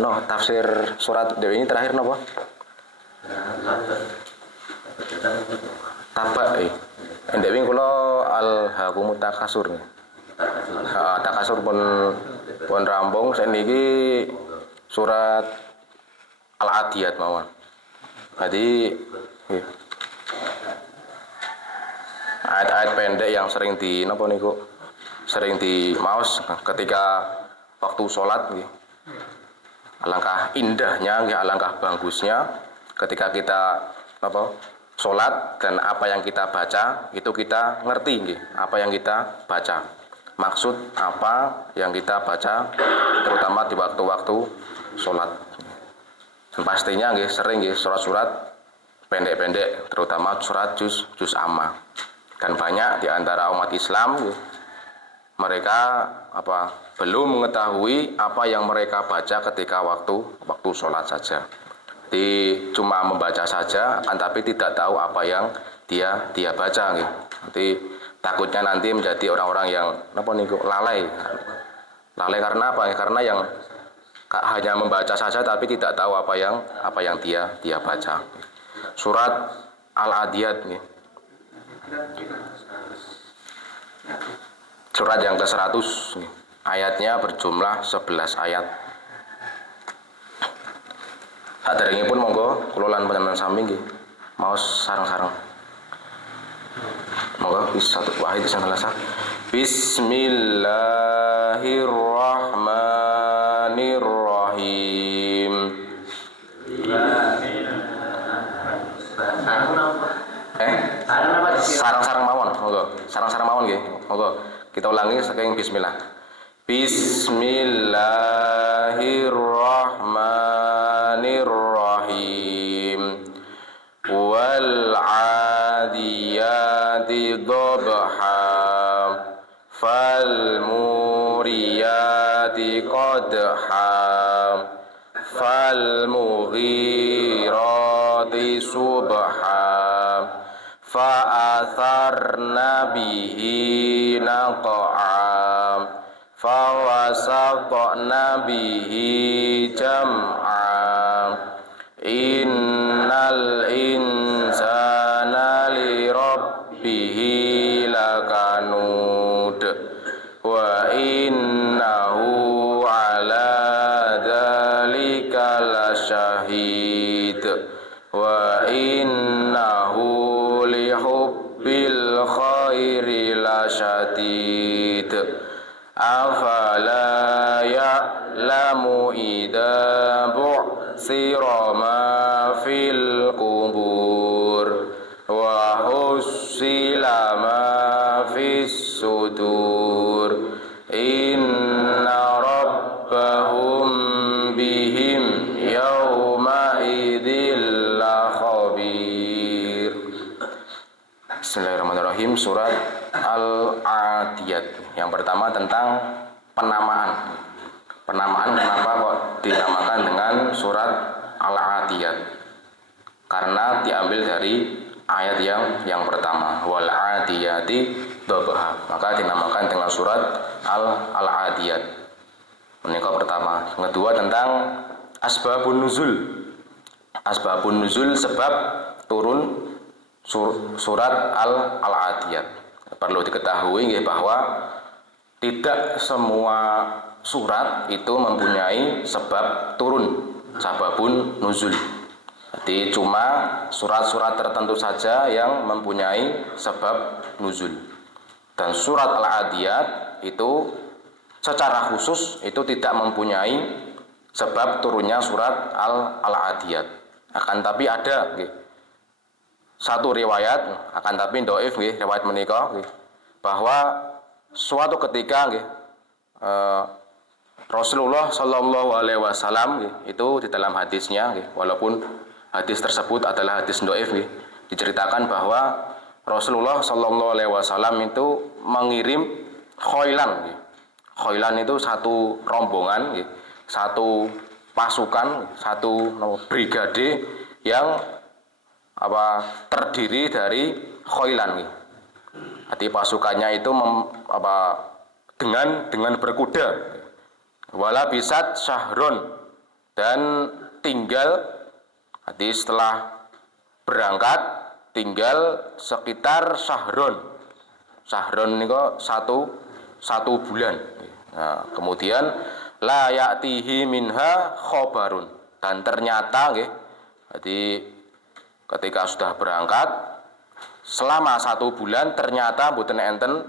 No, tafsir surat Dewi ini terakhir napa? Tabak Dewi kula al-hakumut takasur. Takasur pun rampung saiki surat Al-Adiyat mawon. Jadi ayat-ayat pendek yang sering di napa niku? Sering di maos ketika waktu sholat nggih. Alangkah indahnya, alangkah bagusnya ketika kita sholat dan apa yang kita baca itu kita ngerti, apa yang kita baca, maksud apa yang kita baca, terutama di waktu-waktu sholat. Dan pastinya sering surat-surat pendek-pendek, terutama surat juz amma. Dan banyak di antara umat Islam mereka belum mengetahui apa yang mereka baca ketika waktu sholat saja. Jadi cuma membaca saja, tapi tidak tahu apa yang dia baca. Nanti takutnya nanti menjadi orang-orang yang lalai. Lalai karena apa? Karena yang hanya membaca saja tapi tidak tahu apa yang dia baca. Surat Al-Adiyat surat yang ke-100 ayatnya berjumlah 11 ayat. Saderengipun monggo kula lan panjenengan sami nggih maos sareng-sareng. Monggo bisa satu wahid sanalasa. Bismillahirrahmanirrahim. Sareng-sareng mawon, monggo. Sareng-sareng mawon nggih. Monggo. Kita ulangi saking bismillah. Bismillahirrahmanirrahim. Wal 'adiyati dhabha. Fal muriyati qadha. Fal mughirati subha. Fa'atharna bihi naqa'a. Fawasatna bihi jam'a. Innal insana li rabbihi lakanud. Wa innahu ala dzalika lasyahid. Wa innahu lihubbil khairi lasyadid. Afala ya'lamu idza bu'sira ma fil qubur wa hussila ma fis sudur. Inna rabbahum bihim yawma idzil khabir. Bismillahirrahmanirrahim. Surat Al-Adiyat. Yang pertama tentang penamaan. Penamaan kenapa kok dinamakan dengan surat Al-Adiyat? Karena diambil dari ayat yang pertama, wal 'adiyati dhabha. Maka dinamakan dengan surat Al-Adiyat. Menika pertama. Yang kedua tentang asbabun nuzul. Asbabun nuzul, sebab turun surat Al-Adiyat. Perlu diketahui bahwa tidak semua surat itu mempunyai sebab turun, sababun nuzul. Jadi cuma surat-surat tertentu saja yang mempunyai sebab nuzul. Dan surat Al-Adiyat itu secara khusus itu tidak mempunyai sebab turunnya surat Al-Adiyat. Akan tapi ada satu riwayat, akan tapi dhaif riwayat menika bahwa suatu ketika Rasulullah Shallallahu Alaihi Wasallam itu di dalam hadisnya, walaupun hadis tersebut adalah hadis dhaif, diceritakan bahwa Rasulullah Shallallahu Alaihi Wasallam itu mengirim khoilan. Khoilan itu satu rombongan, satu pasukan, satu brigade yang terdiri dari khoilan. Jadi pasukannya itu dengan berkuda. Wala bisat syahron, dan tinggal setelah berangkat tinggal sekitar sahron ini kok satu bulan. Nah, kemudian la ya'tihi minha khobarun, dan ternyata nggih, jadi ketika sudah berangkat selama 1 bulan ternyata mboten enten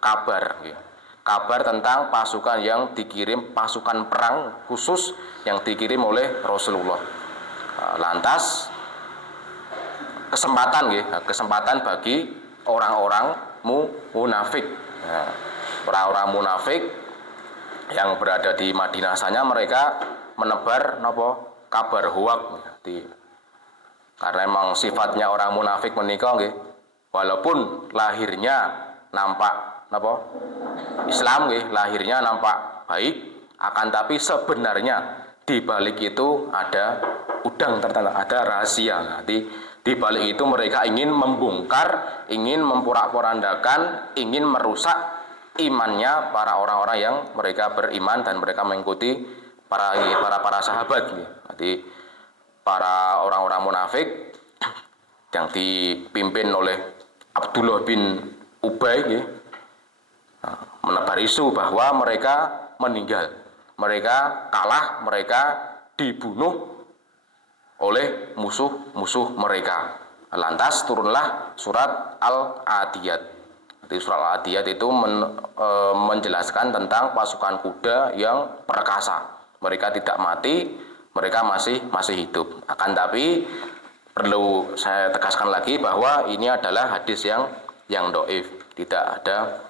kabar nggih. Kabar tentang pasukan yang dikirim, pasukan perang khusus yang dikirim oleh Rasulullah. Lantas kesempatan bagi orang-orang munafik. Nah, orang-orang munafik yang berada di Madinah sana, mereka menebar kabar hoak. Karena memang sifatnya orang munafik menika nggih, walaupun lahirnya nampak Islam nggih, lahirnya nampak baik, akan tapi sebenarnya di balik itu ada udang tertanda, ada rahasia. Nanti di balik itu mereka ingin membongkar, ingin memporak-porandakan, ingin merusak imannya para orang-orang yang mereka beriman dan mereka mengikuti para sahabat. Jadi para orang-orang munafik yang dipimpin oleh Abdullah bin Ubay menebar isu bahwa mereka meninggal, mereka kalah, mereka dibunuh oleh musuh-musuh mereka. Lantas turunlah surat Al-Adiyat. Jadi surat Al-Adiyat itu menjelaskan tentang pasukan kuda yang perkasa. Mereka tidak mati, mereka masih hidup. Akan tapi perlu saya tegaskan lagi bahwa ini adalah hadis yang dhaif, tidak ada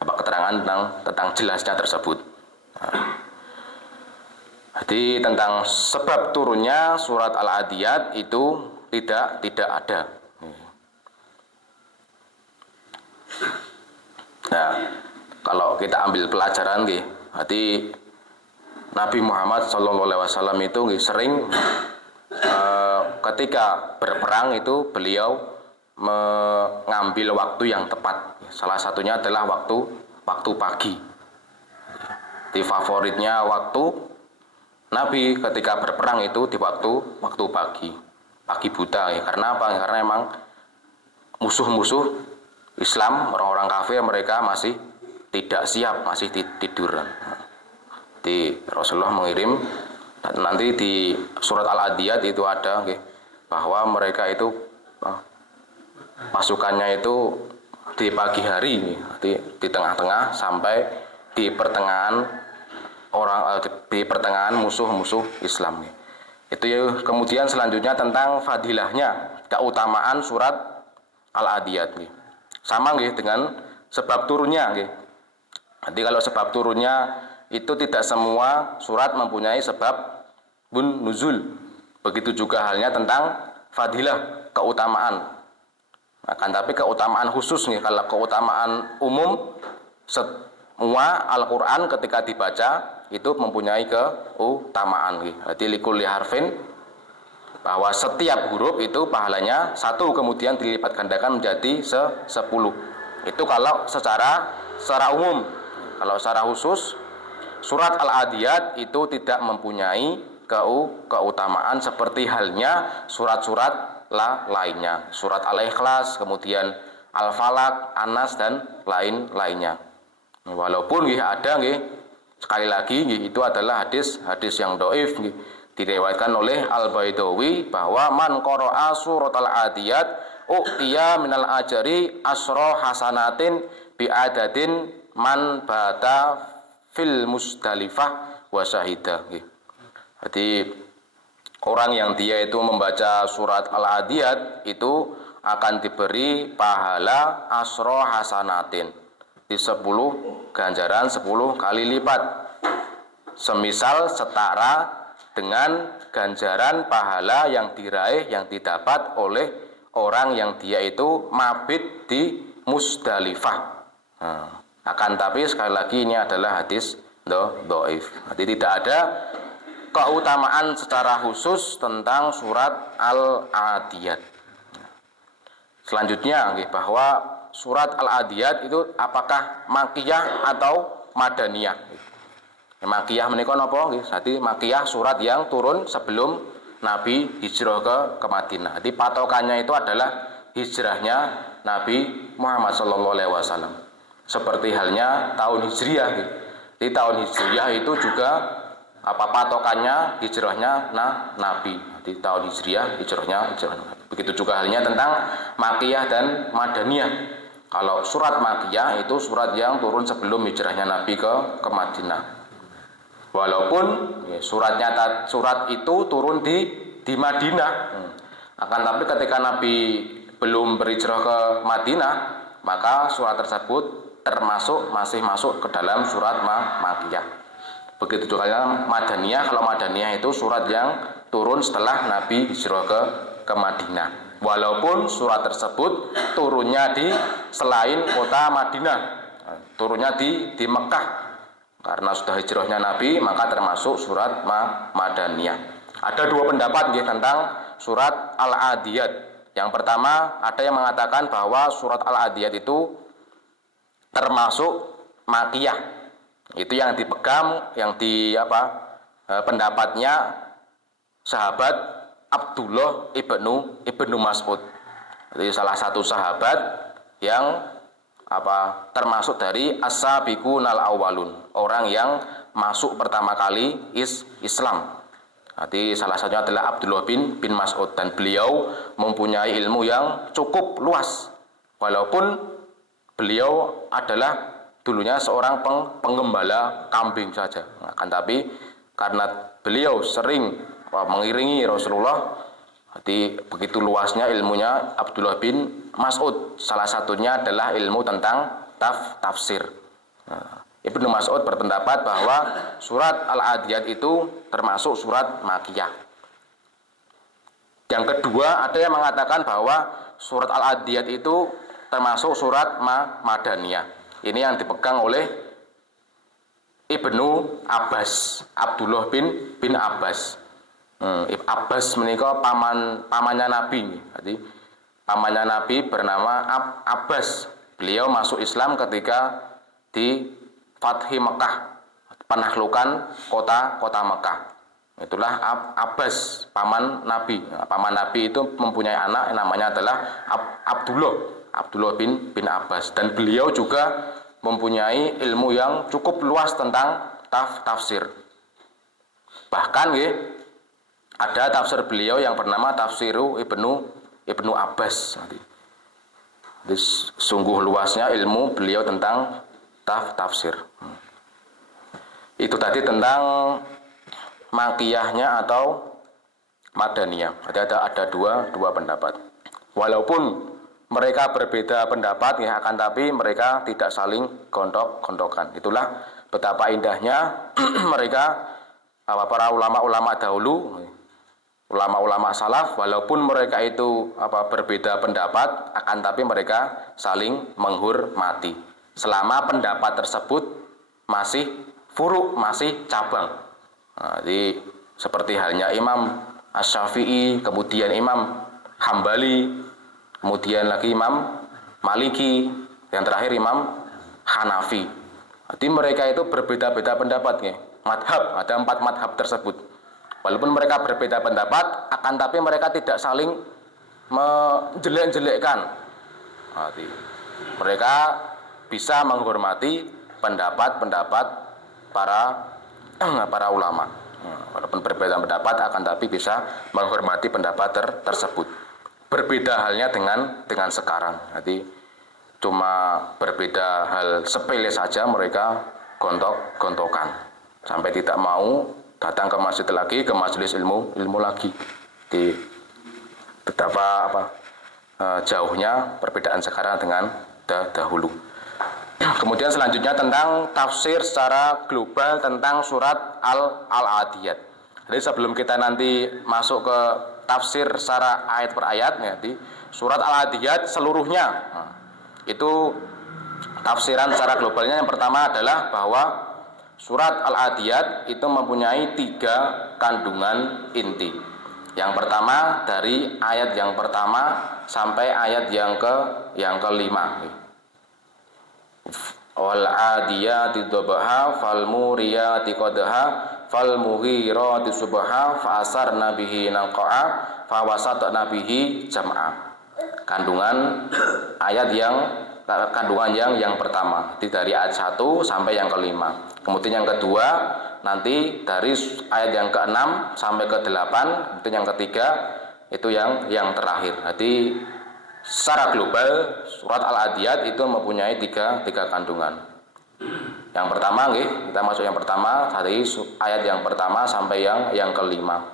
keterangan tentang jelasnya tersebut. Jadi tentang sebab turunnya surat Al-Adiyat itu tidak ada. Nah, kalau kita ambil pelajaran nggih, berarti Nabi Muhammad SAW itu sering ketika berperang itu beliau mengambil waktu yang tepat. Salah satunya adalah waktu pagi. Di favoritnya waktu Nabi ketika berperang itu di waktu pagi buta ya. Karena apa? Karena memang musuh-musuh Islam, orang-orang kafir, mereka masih tidak siap, masih tiduran. Di Rasulullah mengirim, nanti di surat Al-Adiyat itu ada bahwa mereka itu pasukannya itu di pagi hari, di tengah-tengah sampai di pertengahan musuh-musuh Islam. Itu ya. Kemudian selanjutnya tentang fadilahnya, keutamaan surat Al-Adiyat. Sama dengan sebab turunnya. Jadi kalau sebab turunnya itu tidak semua surat mempunyai sebab nuzul. Begitu juga halnya tentang fadilah, keutamaan. Akan tapi keutamaan khusus kalau keutamaan umum semua Al-Quran ketika dibaca itu mempunyai keutamaan. Jadi likulli harfin, bahwa setiap huruf itu pahalanya 1, kemudian dilipat gandakan menjadi 10. Itu kalau secara umum. Kalau secara khusus surat Al-Adiyat itu tidak mempunyai keutamaan seperti halnya surat-surat lainnya, surat Al-Ikhlas, kemudian Al-Falaq, An-Nas dan lain-lainnya. Walaupun ada sekali lagi itu adalah hadis yang dhaif, diriwayatkan oleh Al-Baidawi bahwa man qara'a surat Al-Adiyat u'tiya minal ajri asra hasanatin bi'adadin man bata fil Musdalifah wa syahida. Jadi orang yang dia itu membaca surat Al-Adiyat itu akan diberi pahala asro hasanatin, di 10 ganjaran 10 kali lipat, semisal setara dengan ganjaran pahala yang diraih, yang didapat oleh orang yang dia itu mabit di Musdalifah. Akan tapi sekali lagi ini adalah hadis dhaif. Jadi tidak ada keutamaan secara khusus tentang surat Al-Adiyat. Selanjutnya bahwa surat Al-Adiyat itu apakah Makkiyah atau Madaniyah. Makiyah menika napa nggih? Dadi Makiyah surat yang turun sebelum Nabi hijrah ke Madinah. Jadi patokannya itu adalah hijrahnya Nabi Muhammad SAW. Seperti halnya tahun Hijriah gitu. Di tahun Hijriah itu juga patokannya hijrahnya Nabi. Di tahun Hijriah hijrahnya Nabi. Begitu juga halnya tentang Makiyah dan Madaniyah. Kalau surat Makiyah itu surat yang turun sebelum hijrahnya Nabi ke Madinah. Walaupun surat itu turun di Madinah, akan tapi ketika Nabi belum berhijrah ke Madinah, maka surat tersebut masih masuk ke dalam surat Makiyah. Begitu juga Madaniyah. Kalau Madaniyah itu surat yang turun setelah Nabi hijrah ke Madinah. Walaupun surat tersebut turunnya di selain kota Madinah, turunnya di Mekah. Karena sudah hijrahnya Nabi, maka termasuk surat Madaniyah. Ada dua pendapat tentang surat Al-Adiyat. Yang pertama, ada yang mengatakan bahwa surat Al-Adiyat itu termasuk Makiyah. Itu yang dipegang, pendapatnya sahabat Abdullah ibnu Mas'ud. Jadi salah satu sahabat yang termasuk dari as-sabiqunal awwalun, orang yang masuk pertama kali Islam. Jadi salah satunya adalah Abdullah bin Mas'ud, dan beliau mempunyai ilmu yang cukup luas. Walaupun beliau adalah dulunya seorang penggembala kambing saja. Akan tapi karena beliau sering mengiringi Rasulullah, jadi begitu luasnya ilmunya Abdullah bin Mas'ud. Salah satunya adalah ilmu tentang tafsir. Ibnu Mas'ud berpendapat bahwa surat Al-Adiyat itu termasuk surat Makiyah. Yang kedua, ada yang mengatakan bahwa surat Al-Adiyat itu termasuk surat Madaniyah. Ini yang dipegang oleh Ibnu Abbas, Abdullah bin Abbas. Abbas menika pamannya Nabi. Jadi pamannya Nabi bernama Abbas. Beliau masuk Islam ketika di Fathi Mekah, penaklukan kota Mekah. Itulah Abbas, paman Nabi. Paman Nabi itu mempunyai anak yang namanya adalah Abdullah bin Abbas, dan beliau juga mempunyai ilmu yang cukup luas tentang tafsir. Bahkan ada tafsir beliau yang bernama Tafsiru Ibnu Abbas. Jadi, sungguh luasnya ilmu beliau tentang tafsir. Itu tadi tentang Makiyahnya atau Madaniyah. Ada dua pendapat. Walaupun mereka berbeda pendapat, akan tapi mereka tidak saling gontok-gontokan. Itulah betapa indahnya mereka, para ulama-ulama dahulu, ulama-ulama salaf, walaupun mereka itu berbeda pendapat, akan tapi mereka saling menghormati selama pendapat tersebut masih furu', masih cabang. Jadi seperti halnya Imam Asy-Syafi'i, kemudian Imam Hambali, kemudian lagi Imam Maliki, yang terakhir Imam Hanafi. Jadi mereka itu berbeda-beda pendapat, madhab, ada 4 madhab tersebut. Walaupun mereka berbeda pendapat, akan tapi mereka tidak saling menjelek-jelekkan. Mereka bisa menghormati pendapat-pendapat para ulama. Walaupun berbeda pendapat, akan tapi bisa menghormati pendapat tersebut. Berbeda halnya dengan sekarang. Jadi cuma berbeda hal sepele saja mereka gontok-gontokan, sampai tidak mau datang ke masjid lagi, ke majelis ilmu lagi. Di betapa jauhnya perbedaan sekarang dengan dahulu. Kemudian selanjutnya tentang tafsir secara global tentang surat Al-Adiyat. Jadi sebelum kita nanti masuk ke tafsir secara ayat per ayat, di surat Al-Adiyat seluruhnya, itu tafsiran secara globalnya yang pertama adalah bahwa surat Al-Adiyat itu mempunyai 3 kandungan inti. Yang pertama dari ayat yang pertama sampai ayat yang kelima. wal adiyati dhabha fal muriyati qadha fal mughirati subha fa asarna bihi naqa'a fa wasatna bihi jam'a. Kandungan yang pertama dari ayat 1 sampai yang kelima. Kemudian yang kedua nanti dari ayat yang ke-6 sampai ke-8, kemudian yang ketiga itu yang terakhir. Jadi secara global surat Al-Adiyat itu mempunyai tiga kandungan. Yang pertama kita masuk yang pertama dari ayat yang pertama sampai yang kelima.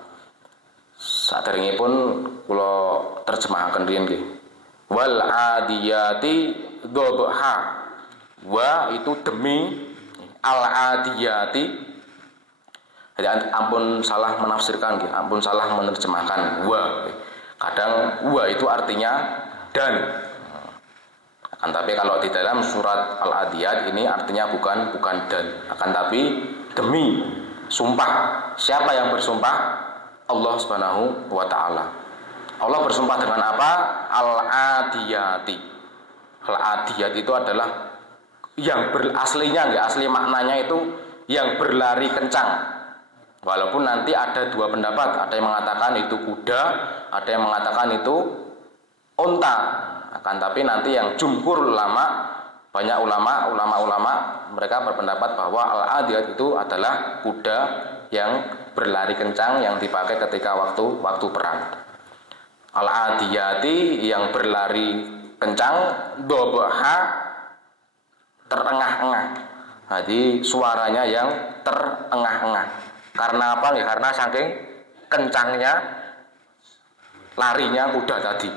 Saderengipun kula terjemahaken riyen nggih. Wal adiyati dhabha. Wa itu demi al adiyati. Jadi ampun salah menafsirkan nggih, ampun salah menerjemahkan wa. Kadang wa itu artinya dan. Akan tapi kalau di dalam surat Al-Adiyat ini artinya bukan dan, akan tapi demi, sumpah. Siapa yang bersumpah? Allah Subhanahu wa taala. Allah bersumpah dengan apa? Al-Adiyati. Al-Adiyat itu adalah yang aslinya asli maknanya itu yang berlari kencang. Walaupun nanti ada dua pendapat, ada yang mengatakan itu kuda, ada yang mengatakan itu unta. Akan tapi nanti yang jumhur ulama, banyak ulama mereka berpendapat bahwa al-adiyat itu adalah kuda yang berlari kencang yang dipakai ketika waktu perang. Al-adiyati yang berlari kencang, dhabha terengah-engah. Jadi suaranya yang terengah-engah. Karena apa? Karena saking kencangnya larinya kuda tadi.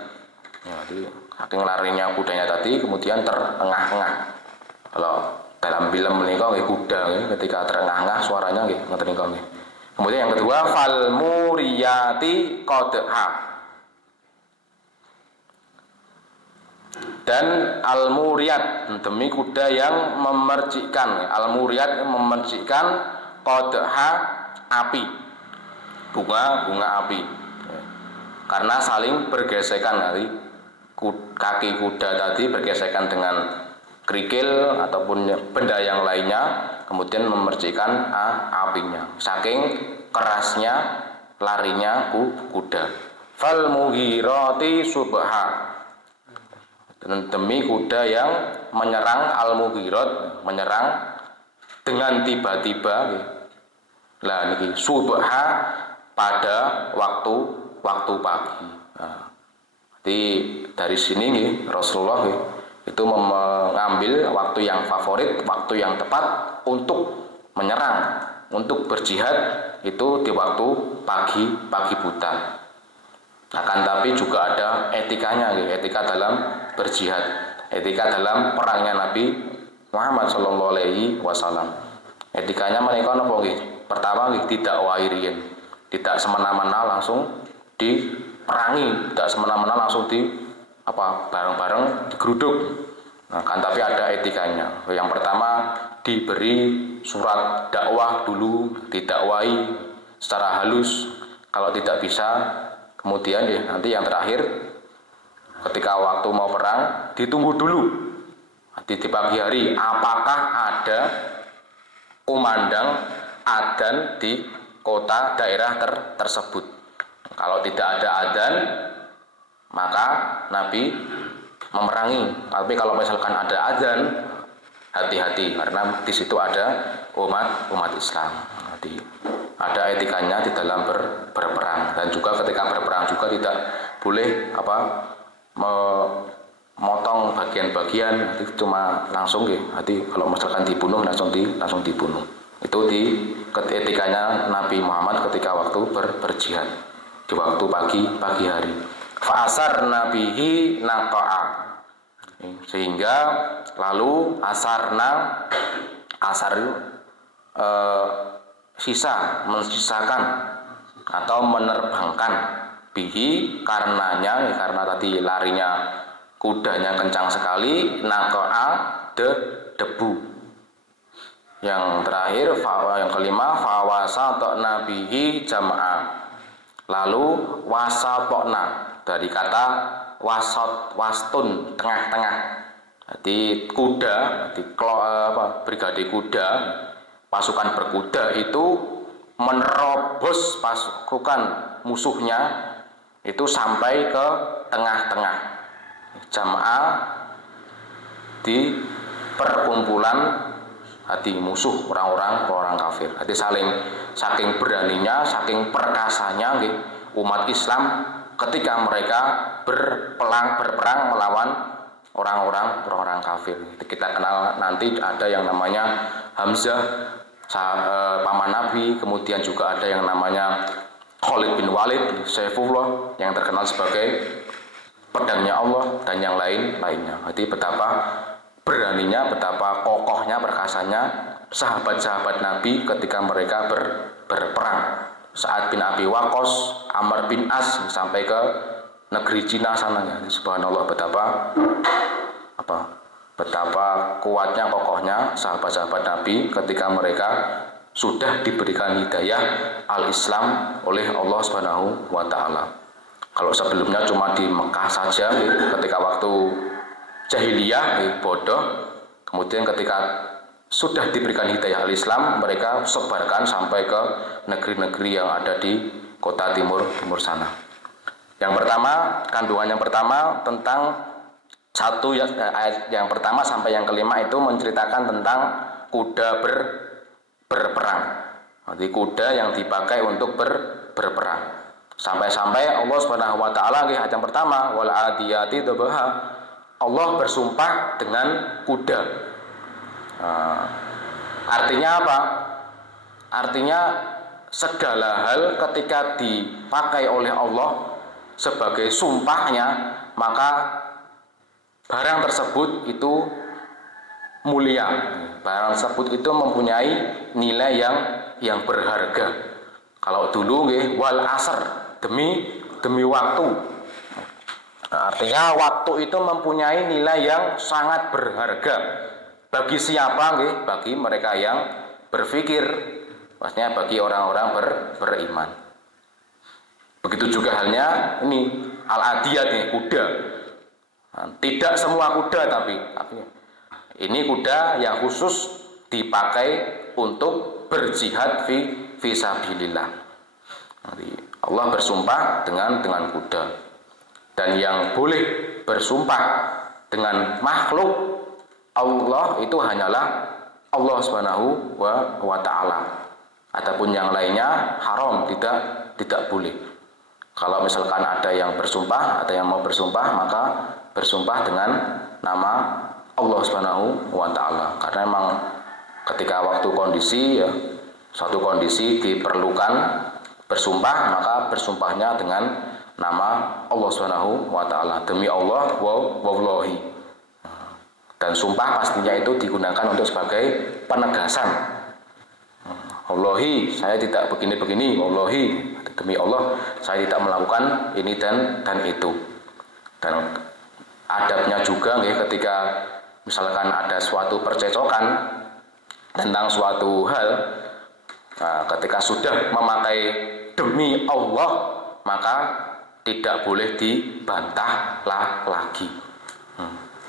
Jadi saking larinya kudanya tadi kemudian terengah-engah. Kalau dalam film menika kuda ketika terengah-engah suaranya ngoten niku. Kemudian yang kedua fal muriyati qadha. Dan al-muriyat demi kuda yang memercikkan. Al-muriyat memercikkan qadha api. Bunga api. Karena saling bergesekan tadi. Kaki kuda tadi bergesekan dengan kerikil ataupun benda yang lainnya, kemudian memercikkan apinya. Saking kerasnya larinya kuda. Fal mughirati subha. Dan demi kuda yang menyerang al-mughirat, menyerang dengan tiba-tiba. Lah niki subha pada waktu pagi. Nah, jadi dari sini nih Rasulullah itu mengambil waktu yang favorit, waktu yang tepat untuk menyerang, untuk berjihad itu di waktu pagi buta. Akan tapi juga ada etikanya, etika dalam berjihad, etika dalam perangnya Nabi Muhammad Shallallahu Alaihi Wasallam. Etikanya mereka nopo pertama tidak wairian, tidak semena-mena langsung diperangi, tidak semena-mena langsung bareng-bareng digeruduk. Nah, kan tapi ada etikanya. Yang pertama diberi surat dakwah dulu, didakwai secara halus. Kalau tidak bisa, kemudian nanti yang terakhir ketika waktu mau perang ditunggu dulu di pagi hari apakah ada kumandang adzan di kota daerah tersebut. Kalau tidak ada adzan maka Nabi memerangi. Tapi kalau misalkan ada adzan, hati-hati karena di situ ada umat Islam. Jadi ada etikanya di dalam berperang, dan juga ketika berperang juga tidak boleh memotong bagian-bagian, nanti cuma langsung nanti kalau misalkan dibunuh langsung dibunuh. Itu di etikanya Nabi Muhammad ketika waktu berjihad di waktu pagi hari. Fa'asar nabihi naqa'a, sehingga lalu mensisakan atau menerbangkan bihi karena tadi larinya kudanya kencang sekali, naqa'a debu. Yang terakhir yang kelima fawasatna bihi jam'a, lalu wasatna dari kata wastun tengah-tengah. Jadi kuda, jadi brigade kuda, pasukan berkuda itu menerobos pasukan musuhnya itu sampai ke tengah-tengah jamaah di perkumpulan hati musuh orang kafir. Jadi saking beraninya, saking perkasanya umat Islam ketika mereka berperang melawan orang-orang kafir. Kita kenal nanti ada yang namanya Hamzah, paman Nabi, kemudian juga ada yang namanya Khalid bin Walid, Saifullah yang terkenal sebagai pedangnya Allah dan yang lainnya. Jadi betapa beraninya, betapa kokohnya, perkasanya sahabat-sahabat Nabi ketika mereka berperang. Sa'ad bin Abi Waqqas, Amr bin As sampai ke negeri Cina sananya. Subhanallah, betapa kuatnya, kokohnya sahabat-sahabat Nabi ketika mereka sudah diberikan hidayah al-Islam oleh Allah Subhanahu wa taala. Kalau sebelumnya cuma di Mekah saja ketika waktu jahiliyah bodoh, kemudian ketika sudah diberikan hidayah al-Islam mereka sebarkan sampai ke negeri-negeri yang ada di kota timur sana. Yang pertama, kandungan yang pertama tentang ayat yang pertama sampai yang kelima itu menceritakan tentang kuda berperang. Jadi kuda yang dipakai untuk berperang. Sampai-sampai Allah Subhanahu wa taala ayat yang pertama wal adiyati dhabha. Allah bersumpah dengan kuda. Artinya apa? Artinya segala hal ketika dipakai oleh Allah sebagai sumpahnya, maka barang tersebut itu mulia. Barang tersebut itu mempunyai nilai yang berharga. Kalau dulu wal asr, demi waktu. Artinya waktu itu mempunyai nilai yang sangat berharga. Bagi siapa? Bagi mereka yang berpikir, maksudnya bagi orang-orang beriman. Begitu juga halnya ini al-adiyat kuda. Tidak semua kuda tapi ini kuda yang khusus dipakai untuk berjihad fi sabilillah. Allah bersumpah dengan kuda. Dan yang boleh bersumpah dengan makhluk Allah itu hanyalah Allah Subhanahu wa taala. Adapun yang lainnya haram, tidak boleh. Kalau misalkan ada yang bersumpah, ada yang mau bersumpah, maka bersumpah dengan nama Allah Subhanahu wa taala. Karena memang ketika waktu kondisi suatu kondisi diperlukan bersumpah, maka bersumpahnya dengan nama Allah Subhanahu wa taala. Demi Allah wallahi. Dan sumpah pastinya itu digunakan untuk sebagai penegasan. Wallahi, saya tidak begini-begini, wallahi. Demi Allah, saya tidak melakukan ini dan itu. Dan adabnya juga ketika misalkan ada suatu percecokan tentang suatu hal, ketika sudah memakai demi Allah, maka tidak boleh dibantah lagi.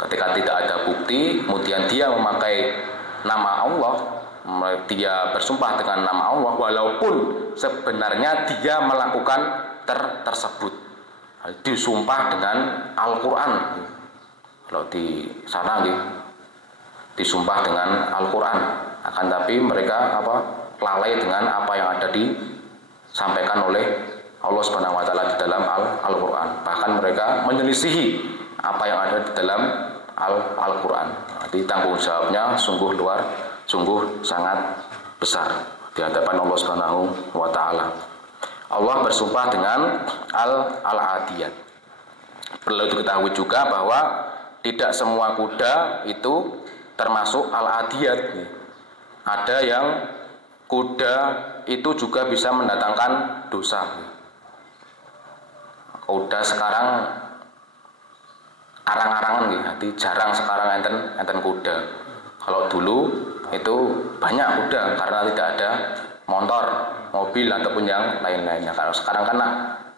Ketika tidak ada bukti, kemudian dia memakai nama Allah, dia bersumpah dengan nama Allah walaupun sebenarnya dia melakukan tersebut, disumpah dengan Al-Quran. Kalau di sana disumpah dengan Al-Quran, akan tapi mereka lalai dengan apa yang ada disampaikan oleh Allah Subhanahu wa taala di dalam Al-Quran. Bahkan mereka menyelisihi apa yang ada di dalam Al-Quran. Jadi tanggung jawabnya sungguh sangat besar di hadapan Allah Subhanahu wa taala. Allah bersumpah dengan al-adiyat. Perlu diketahui juga bahwa tidak semua kuda itu termasuk al-adiyat. Ada yang kuda itu juga bisa mendatangkan dosa. Kuda sekarang arang-arangan jadi jarang sekarang enten kuda. Kalau dulu itu banyak kuda karena tidak ada motor, mobil ataupun yang lain-lainnya. Kalau sekarang kan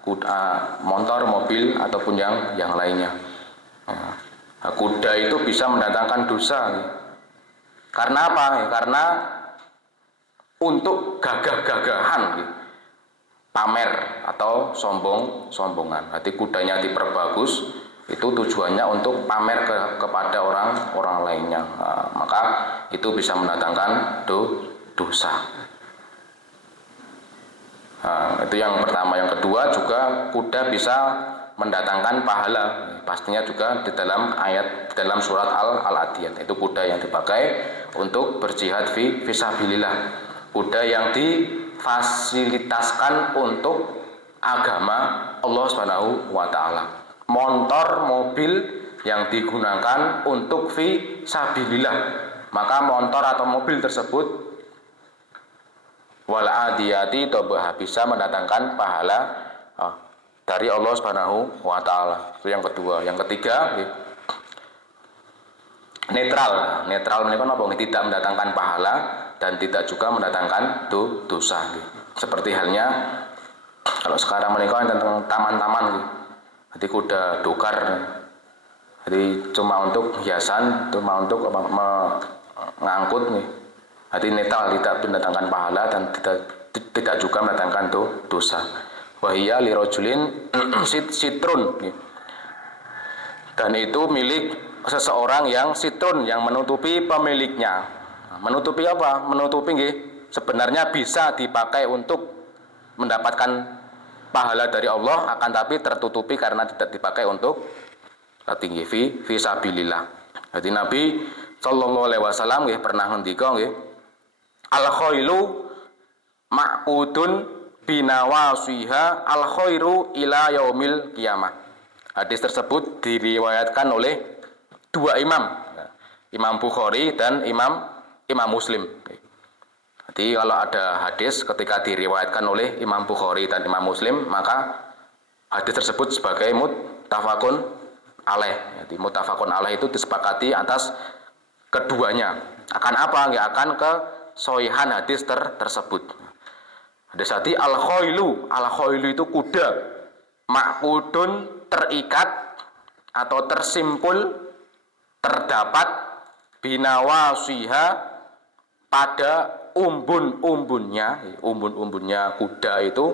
kuda, motor, mobil ataupun yang lainnya. Nah, kuda itu bisa mendatangkan dosa. Karena apa? Karena untuk gagah-gagahan, pamer atau sombongan. Nanti kudanya diperbagus, itu tujuannya untuk pamer kepada orang lainnya. Nah, maka itu bisa mendatangkan dosa. Nah, itu yang pertama. Yang kedua juga kuda bisa mendatangkan pahala. Pastinya juga di dalam ayat, dalam surat Al-Adiyat, itu kuda yang dipakai untuk berjihad fisabilillah. Kuda yang difasilitaskan untuk agama Allah Subhanahu wa taala. Motor, mobil yang digunakan untuk fisabilillah, maka motor atau mobil tersebut wal adiyati tabah bisa mendatangkan pahala dari Allah Subhanahu wa taala. Itu yang kedua. Yang ketiga, netral menika napa? Tidak mendatangkan pahala dan tidak juga mendatangkan dosa. Seperti halnya kalau sekarang menika tentang taman-taman, jadi kuda dokar, jadi cuma untuk hiasan, cuma untuk mengangkut nih. Jadi netral, tidak mendatangkan pahala dan tidak juga mendatangkan dosa. Wahia lirojulin sitrun, dan itu milik seseorang yang sitrun, yang menutupi pemiliknya. Menutupi apa? Menutupi sebenarnya bisa dipakai untuk mendapatkan pahala dari Allah, akan tapi tertutupi karena tidak dipakai untuk tinggi fisabilillah. Jadi Nabi sallallahu alaihi wasallam pernah ngendika al khailu ma'qudun binawasiha al khairu ila yaumil qiyamah. Hadis tersebut diriwayatkan oleh dua imam, Imam Bukhari dan Imam Muslim. Jadi kalau ada hadis ketika diriwayatkan oleh Imam Bukhari dan Imam Muslim, maka hadis tersebut sebagai muttafaqun alaih. Jadi muttafaqun alaih itu disepakati atas keduanya. Akan apa? Akan kesohihan hadis tersebut. Hadis tadi al-khailu itu kuda, ma'qudun terikat atau tersimpul, terdapat binawasiha pada umbun-umbunnya kuda itu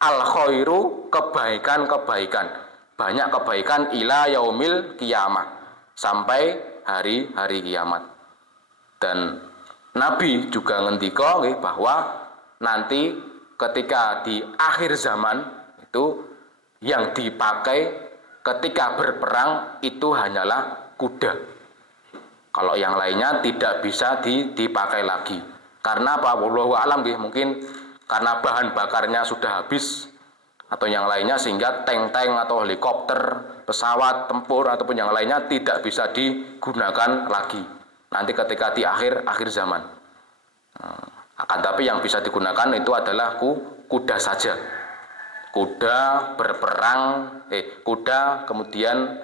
al-khairu kebaikan, banyak kebaikan ila yaumil qiyamah, sampai hari kiamat. Dan Nabi juga ngendika bahwa nanti ketika di akhir zaman itu yang dipakai ketika berperang itu hanyalah kuda. Kalau yang lainnya tidak bisa dipakai lagi. Karena apa? Wallahu a'lam, mungkin karena bahan bakarnya sudah habis atau yang lainnya, sehingga tank-tank atau helikopter, pesawat tempur ataupun yang lainnya tidak bisa digunakan lagi nanti ketika di akhir zaman. Akan tapi yang bisa digunakan itu adalah kuda saja. Kuda berperang, kuda kemudian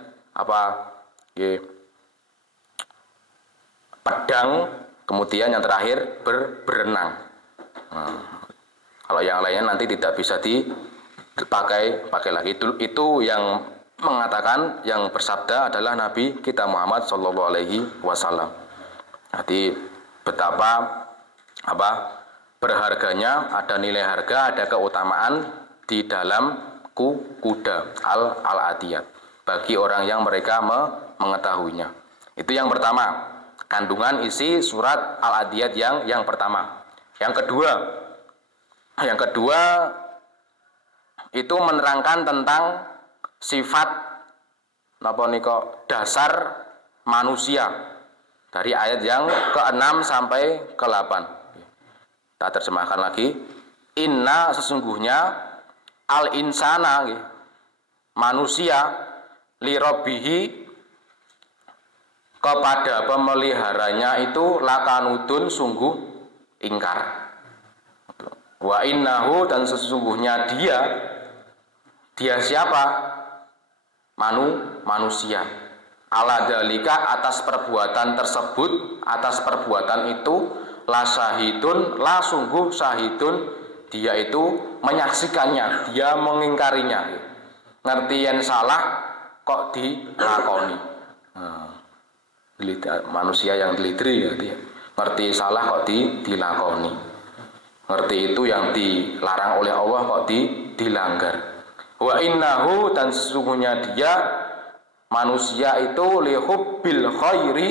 pedang, kemudian yang terakhir berenang. Kalau yang lainnya nanti tidak bisa dipakai lagi. Itu yang mengatakan, yang bersabda adalah Nabi kita Muhammad Shallallahu Alaihi Wasallam. Jadi betapa berharganya, ada nilai harga, ada keutamaan di dalam kuda al-adiyat bagi orang yang mereka mengetahuinya. Itu yang pertama, kandungan isi surat Al-Adiyat yang pertama. Yang kedua itu menerangkan tentang sifat dasar manusia dari ayat yang ke-6 sampai ke-8. Kita terjemahkan lagi. Inna, sesungguhnya, al-insana, manusia, lirabbihi, kepada pemeliharanya itu lakanudun, sungguh ingkar. Wa innahu, dan sesungguhnya dia siapa? Manusia. Ala dalika, atas perbuatan tersebut, atas perbuatan itu, la syahidun, la sungguh syahidun, dia itu menyaksikannya, dia mengingkarinya. Ngerti yang salah kok dilakoni. manusia yang dilidri, ngerti salah kok dilakoni, ngerti itu yang dilarang oleh Allah kok dilanggar. Wa innahu, dan sesungguhnya dia manusia itu lihubbil khairi,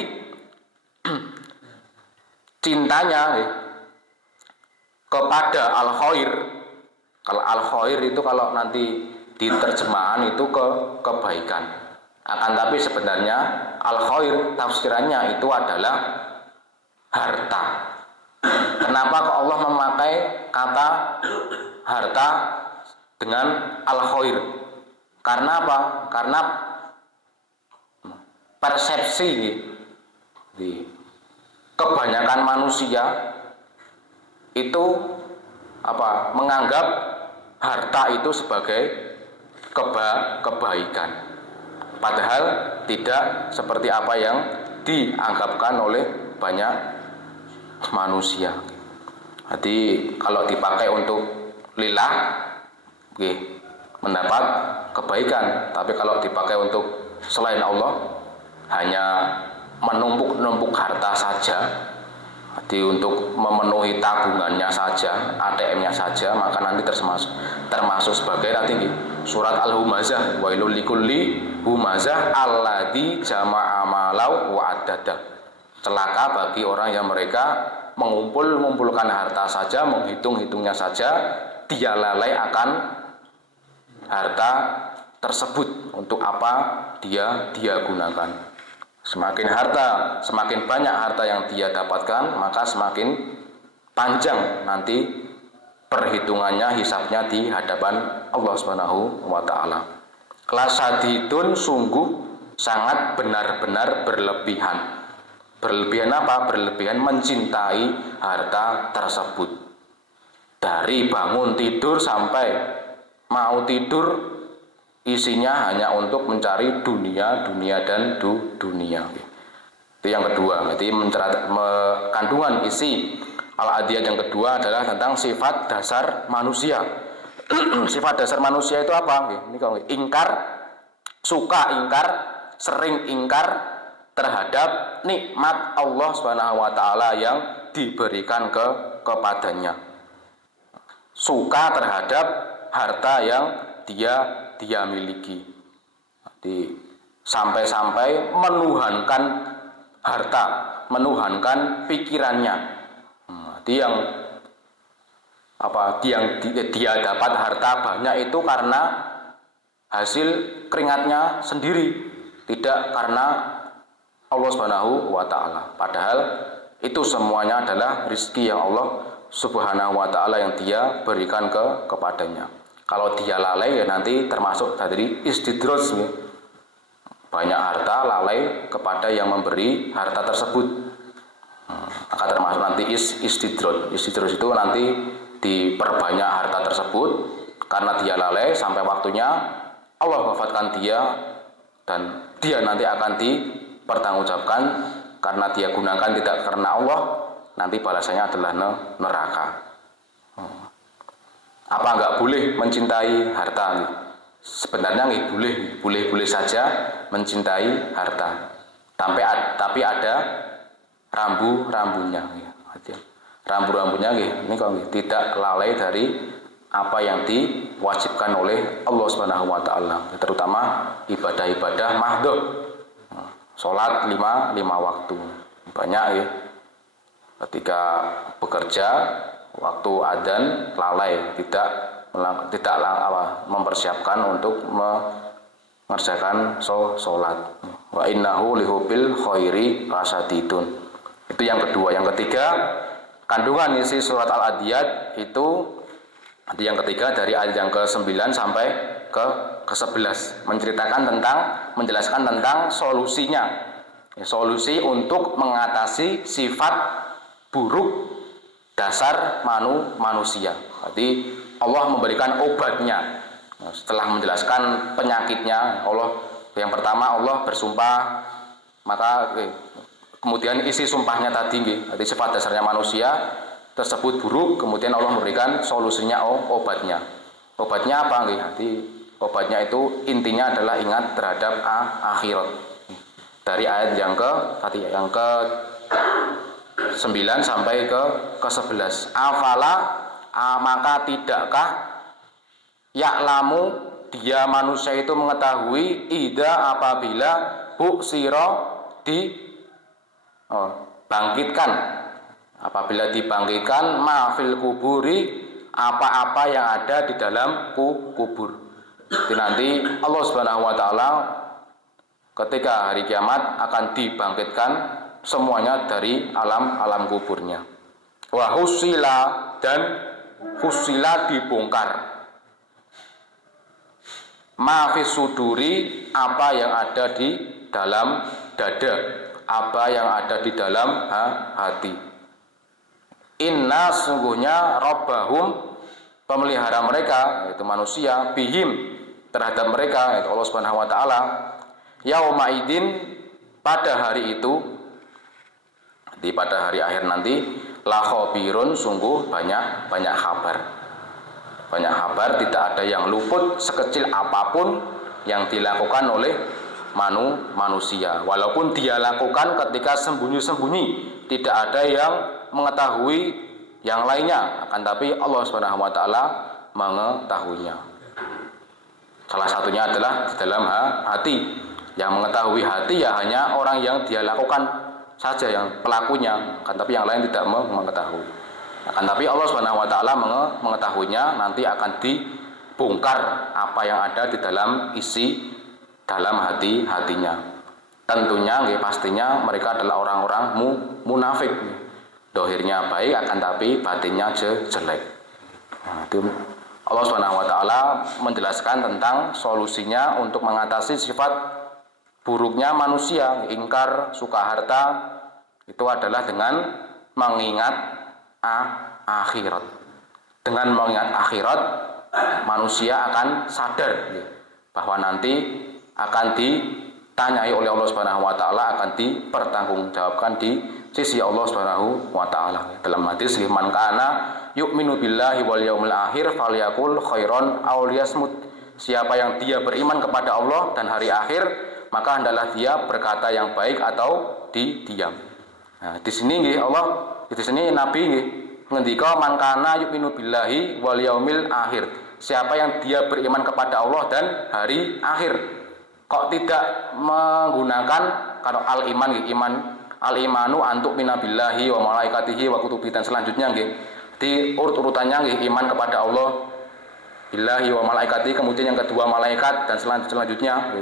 cintanya kepada al khair. Kalau al khair itu kalau nanti diterjemahan itu kebaikan. Akan tapi sebenarnya al khair tafsirannya itu adalah harta. Kenapa kok Allah memakai kata harta dengan al khair? Karena apa? Karena persepsi di kebanyakan manusia itu menganggap harta itu sebagai kebaikan, padahal tidak seperti apa yang dianggapkan oleh banyak manusia. Jadi kalau dipakai untuk lillah mendapat kebaikan, tapi kalau dipakai untuk selain Allah hanya menumpuk harta saja, jadi untuk memenuhi tabungannya saja, ATM-nya saja, maka nanti termasuk sebagai nanti surat Al-Humazah, wailul likulli humazah alladzi jama'a malau wa adada. Celaka bagi orang yang mereka mengumpulkan harta saja, menghitung-hitungnya saja, dia lalai akan harta tersebut, untuk apa dia gunakan. Semakin banyak harta yang dia dapatkan, maka semakin panjang nanti perhitungannya, hisabnya di hadapan Allah Subhanahu wa taala. Lasadidun, sungguh sangat benar-benar berlebihan. Berlebihan apa? Berlebihan mencintai harta tersebut. Dari bangun tidur sampai mau tidur, isinya hanya untuk mencari dunia dan dunia. Itu yang kedua. Jadi kandungan isi al-adiyat yang kedua adalah tentang sifat dasar manusia. Sifat dasar manusia itu apa? Ini kalau ingkar, suka ingkar, sering ingkar terhadap nikmat Allah Subhanahu wa taala yang diberikan kepadanya. Suka terhadap harta yang dia miliki. Jadi sampai-sampai menuhankan harta, menuhankan pikirannya. Jadi dia dapat harta banyak itu karena hasil keringatnya sendiri, tidak karena Allah Subhanahu wa taala. Padahal itu semuanya adalah rizki yang Allah Subhanahu wa taala yang dia berikan kepadanya. Kalau dia lalai ya nanti termasuk dari istidraj, banyak harta lalai kepada yang memberi harta tersebut, maka termasuk nanti istidraj. Istidraj itu nanti diperbanyak harta tersebut karena dia lalai sampai waktunya Allah wafatkan dia, dan dia nanti akan dipertanggungjawabkan karena dia gunakan tidak karena Allah, nanti balasannya adalah neraka. Apa enggak boleh mencintai harta? Sebenarnya boleh saja mencintai harta, tapi ada rambu-rambunya. Rambu-rambunya ini tidak lalai dari apa yang diwajibkan oleh Allah Subhanahu wa taala, terutama ibadah-ibadah mahdhah. Salat 5 waktu. Banyak ketika bekerja waktu adzan lalai, tidak mempersiapkan untuk mengerjakan sholat. Wa innahu lihubbil khairi lasadidun. Itu yang kedua. Yang ketiga, kandungan isi surat Al-Adiyat itu yang ketiga dari ayat yang ke-9 sampai ke-11 menjelaskan tentang solusinya. Solusi untuk mengatasi sifat buruk dasar manusia. Jadi Allah memberikan obatnya. Setelah menjelaskan penyakitnya, yang pertama Allah bersumpah, maka kemudian isi sumpahnya tadi, jadi sifat dasarnya manusia tersebut buruk, kemudian Allah memberikan solusinya, obatnya. Obatnya apa? Jadi obatnya itu intinya adalah ingat terhadap akhirat. dari ayat yang ke 9 sampai ke 11. Afala, maka tidakkah ya'lamu, dia manusia itu mengetahui, ida apabila bu'siro bangkitkan, apabila dibangkitkan, ma'fil kuburi, apa-apa yang ada di dalam kubur. Jadi nanti Allah Subhanahu wa taala ketika hari kiamat akan dibangkitkan semuanya dari alam kuburnya. Wa husila, dan husila dibongkar. Ma fis suduri, apa yang ada di dalam dada, apa yang ada di dalam hati. Inna, sungguhnya, rabbahum, pemelihara mereka, yaitu manusia, bihim, terhadap mereka, yaitu Allah Subhanahu wa taala, yauma idin, pada hari itu, di pada hari akhir nanti, la khabirun, sungguh banyak kabar. Banyak kabar, tidak ada yang luput sekecil apapun yang dilakukan oleh manusia. Walaupun dia lakukan ketika sembunyi-sembunyi, tidak ada yang mengetahui yang lainnya, akan tapi Allah Subhanahu wa taala mengetahuinya. Salah satunya adalah di dalam hati. Yang mengetahui hati ya hanya orang yang dia lakukan saja, yang pelakunya, kan tapi yang lain tidak mengetahui. Akan tapi Allah Subhanahu wa taala mengetahuinya, nanti akan dibongkar apa yang ada di dalam isi dalam hatinya. Tentunya pastinya mereka adalah orang-orang munafik. Dohirnya baik, akan tapi batinnya jelek. Nah, itu Allah Subhanahu wa taala menjelaskan tentang solusinya untuk mengatasi sifat buruknya manusia, ingkar, suka harta, itu adalah dengan mengingat akhirat. Dengan mengingat akhirat, manusia akan sadar bahwa nanti akan ditanyai oleh Allah Subhanahu wa taala, akan dipertanggungjawabkan di sisi Allah Subhanahu wa taala. Dalam hadis, man kana yu'minu billahi wal yaumil akhir falyakul khairan aw liyasmut. Siapa yang dia beriman kepada Allah dan hari akhir, maka hendaklah dia berkata yang baik atau diam. Nah, di sini di sini Nabi ngendika man kana yu'minu billahi wal yaumil akhir. Siapa yang dia beriman kepada Allah dan hari akhir. Kok tidak menggunakan kalau al-imanu antuk minabillahi wa malaikatihi wa kutubi, dan selanjutnya di urutannya iman kepada Allah, billahi wa malaikatihi, kemudian yang kedua malaikat, dan selanjutnya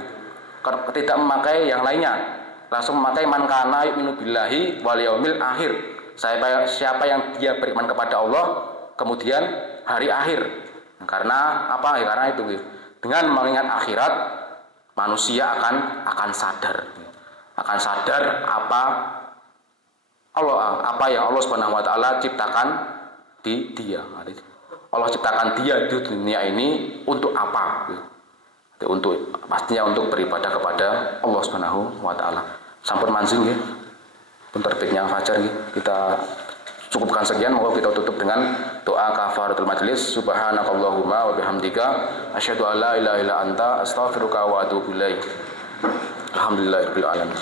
tidak memakai yang lainnya, langsung memakai man kana yu'minu billahi wal yaumil akhir. Siapa yang dia beriman kepada Allah kemudian hari akhir. Karena apa? Karena itu dengan mengingat akhirat manusia akan sadar apa yang Allah Subhanahu wa taala ciptakan di dia. Allah ciptakan dia di dunia ini untuk apa? Pastinya untuk beribadah kepada Allah Subhanahu wa taala. Sampun manjing ya. Pun terbitnya fajar ya. Kita cukupkan sekian, moga kita tutup dengan doa kafaratul majelis. Subhanakallahumma wa bihamdika asyhadu an la ilaha illa anta astaghfiruka wa atubu ilaik. Alhamdulillahirabbil alamin.